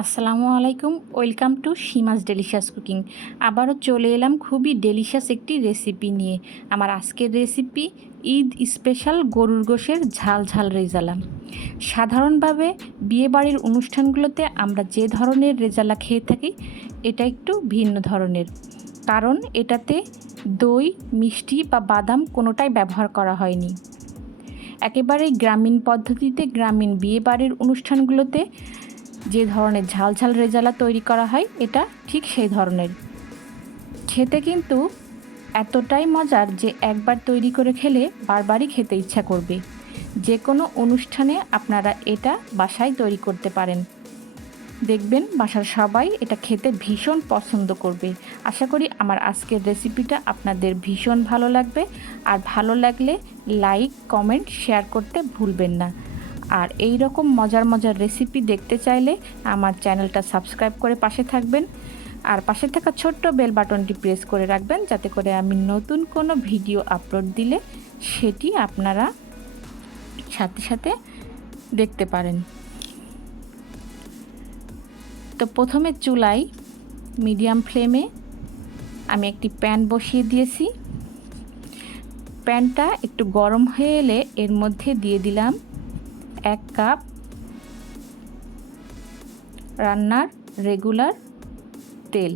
আসসালামু আলাইকুম, welcome to সীমাস delicious cooking. আবারও চলে এলাম খুবই ডেলিশিয়াস একটি রেসিপি নিয়ে। আমার আজকের রেসিপি ঈদ স্পেশাল গরুর গোশের ঝাল ঝাল রেজালা। সাধারণভাবে বিয়েবাড়ির অনুষ্ঠানগুলোতে আমরা যে ধরনের রেজালা খেয়ে থাকি এটা একটু ভিন্ন ধরনের, কারণ এটাতে দই, মিষ্টি বা বাদাম কোনোটাই ব্যবহার করা হয়নি। একেবারেই গ্রামীণ পদ্ধতিতে গ্রামীণ বিয়েবাড়ির অনুষ্ঠানগুলোতে যে ধরনের ঝাল ঝাল রেজালা তৈরি করা হয় এটা ঠিক সেই ধরনের। খেতে কিন্তু এতটাই মজার যে একবার তৈরি করে খেলে বারবারই খেতে ইচ্ছা করবে। যে কোনো অনুষ্ঠানে আপনারা এটা বাসায় তৈরি করতে পারেন, দেখবেন বাসার সবাই এটা খেতে ভীষণ পছন্দ করবে। আশা করি আমার আজকের রেসিপিটা আপনাদের ভীষণ ভালো লাগবে, আর ভালো লাগলে লাইক, কমেন্ট, শেয়ার করতে ভুলবেন না। আর এই রকম মজার মজার রেসিপি দেখতে চাইলে আমার চ্যানেলটা সাবস্ক্রাইব করে পাশে থাকবেন, আর পাশে থাকা ছোট্ট বেল বাটনটি প্রেস করে রাখবেন, যাতে করে আমি নতুন কোনো ভিডিও আপলোড দিলে সেটি আপনারা সাথে সাথে দেখতে পারেন। তো প্রথমে চুলায় মিডিয়াম ফ্লেমে আমি একটি প্যান বসিয়ে দিয়েছি। প্যানটা একটু গরম হয়ে এলে এর মধ্যে দিয়ে দিলাম 1 কাপ রান্নার রেগুলার তেল।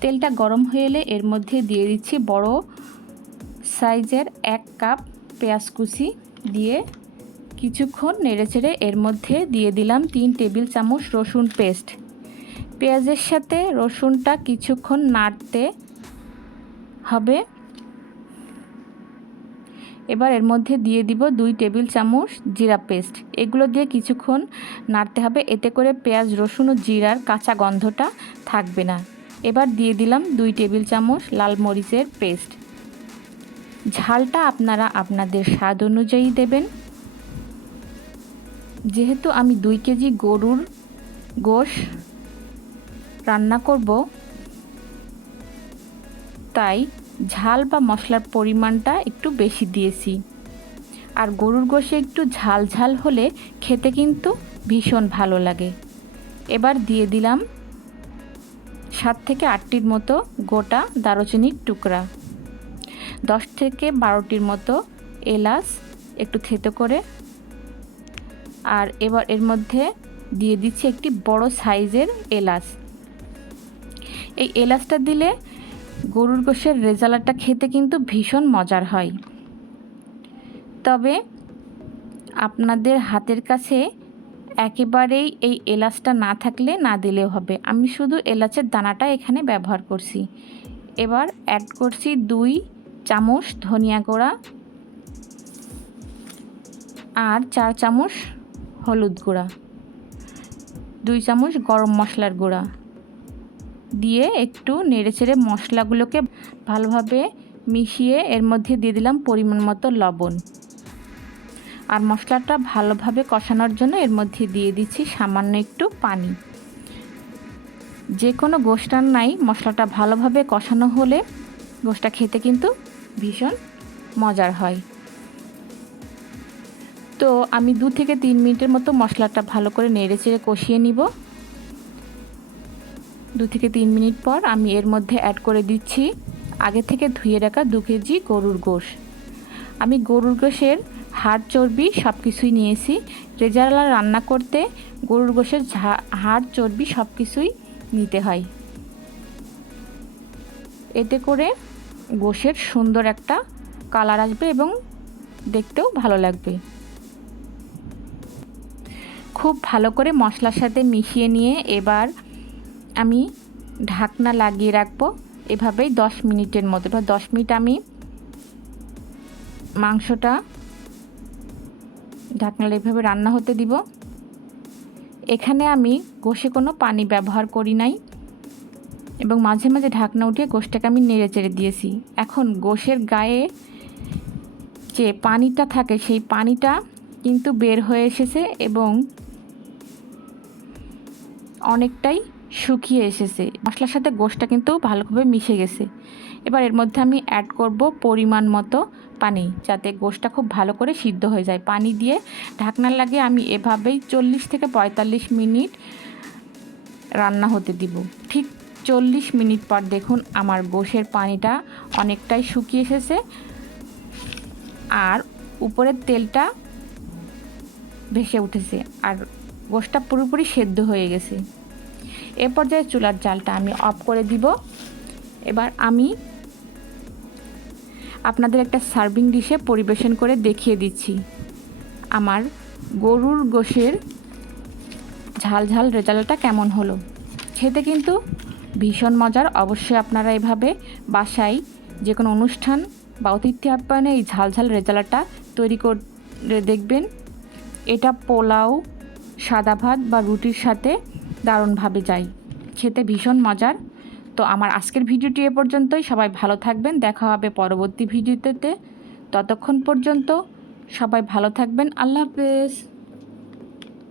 তেলটা গরম হয়ে এলে এর মধ্যে দিয়ে দিচ্ছি বড় সাইজের 1 কাপ পেঁয়াজ কুচি, দিয়ে কিছুক্ষণ নেড়েচেড়ে এর মধ্যে দিয়ে দিলাম 3 টেবিল চামচ রসুন পেস্ট। পেঁয়াজের সাথে রসুনটা কিছুক্ষণ নাড়তে হবে। এবার এর মধ্যে দিয়ে দিব 2 টেবিল চামচ জিরা পেস্ট। এগুলো দিয়ে কিছুক্ষণ নাড়তে হবে, এতে করে পেঁয়াজ, রসুন ও জিরার কাঁচা গন্ধটা থাকবে না। এবার দিয়ে দিলাম 2 টেবিল চামচ লাল মরিচের পেস্ট। ঝালটা আপনারা আপনাদের স্বাদ অনুযায়ী দেবেন। যেহেতু আমি 2 কেজি গরুর গোশ রান্না করব, তাই ঝাল বা মশলার পরিমাণটা একটু বেশি দিয়েছি। আর গরুর গোশে একটু ঝাল ঝাল হলে খেতে কিন্তু ভীষণ ভালো লাগে। এবার দিয়ে দিলাম 7 থেকে 8টির মতো গোটা দারুচিনির টুকরা, 10 থেকে 12টির মতো এলাচ একটু থেতো করে। আর এবার এর মধ্যে দিয়ে দিচ্ছি একটি বড় সাইজের এলাচ। এই এলাচটা দিলে গরুর গোশের রেজালাটা খেতে কিন্তু ভীষণ মজার হয়। তবে আপনাদের হাতের কাছে একেবারেই এই এলাচটা না থাকলে না দিলেও হবে। আমি শুধু এলাচের দানাটা এখানে ব্যবহার করছি। এবার অ্যাড করছি 2 চামচ ধনিয়া গুঁড়া আর 4 চামচ হলুদ গুঁড়া, 2 চামচ গরম মশলার গুঁড়া দিয়ে একটু নেড়েচেড়ে মশলাগুলোকে ভালোভাবে মিশিয়ে এর মধ্যে দিয়ে দিলাম পরিমাণ মতো লবণ। আর মশলাটা ভালোভাবে কষানোর জন্য এর মধ্যে দিয়ে দিচ্ছি সামান্য একটু পানি। যে কোনো গোশ রান্নায় মশলাটা ভালোভাবে কষানো হলে গোশটা খেতে কিন্তু ভীষণ মজার হয়। তো আমি 2 থেকে 3 মিনিটের মতো মশলাটা ভালো করে নেড়েচেড়ে কষিয়ে নিব। 2 থেকে 3 মিনিট পর আমি এর মধ্যে অ্যাড করে দিচ্ছি আগে থেকে ধুয়ে রাখা 2 কেজি গরুর গোশ। আমি গরুর গোশের হাড়, চর্বি সব কিছুই নিয়েছি। রেজালা রান্না করতে গরুর গোশের হাড়, চর্বি সব কিছুই নিতে হয়, এতে করে গোশের সুন্দর একটা কালার আসবে এবং দেখতেও ভালো লাগবে। খুব ভালো করে মশলার সাথে মিশিয়ে নিয়ে এবার আমি ঢাকনা লাগিয়ে রাখবো এভাবেই 10 মিনিটের মতো। এবার 10 মিনিট আমি মাংসটা ঢাকনাটা এভাবে রান্না হতে দিব। এখানে আমি গোশে কোনো পানি ব্যবহার করি নাই এবং মাঝে মাঝে ঢাকনা উঠিয়ে গোশটাকে আমি নেড়ে চেড়ে দিয়েছি। এখন গোশের গায়ে যে পানিটা থাকে সেই পানিটা কিন্তু বের হয়ে এসেছে এবং অনেকটাই শুকিয়ে এসেছে। মশলার সাথে গোশটা কিন্তু ভালোভাবে মিশে গেছে। এবার এর মধ্যে আমি অ্যাড করব পরিমাণ মতো পানি, যাতে গোশটা খুব ভালো করে সিদ্ধ হয়ে যায়। পানি দিয়ে ঢাকনা লাগিয়ে আমি এভাবেই 40 থেকে 45 মিনিট রান্না হতে দিব। ঠিক 40 মিনিট পর দেখুন আমার গোশের পানিটা অনেকটাই শুকিয়ে এসেছে আর উপরের তেলটা ভেসে উঠেছে আর গোশটা পুরোপুরি সেদ্ধ হয়ে গেছে। এ পর্যায়ে চুলার জালটা আমি অফ করে দিব। এবার আমি আপনাদের একটা সার্ভিং ডিশে পরিবেশন করে দেখিয়ে দিচ্ছি আমার গরুর গোশের ঝাল ঝাল রেজালাটা কেমন হলো। খেতে কিন্তু ভীষণ মজার। অবশ্যই আপনারা এভাবে বাসায় যে কোনো অনুষ্ঠান বা অতিথি আপ্যায়নে এই ঝাল ঝাল রেজালাটা তৈরি করে দেখবেন। এটা পোলাও, সাদা ভাত বা রুটির সাথে দারুণভাবে যায়, খেতে ভীষণ মজার। তো আমার আজকের ভিডিওটি এ পর্যন্তই। সবাই ভালো থাকবেন, দেখা হবে পরবর্তী ভিডিওতে। ততক্ষণ পর্যন্ত সবাই ভালো থাকবেন। আল্লাহ হাফেজ।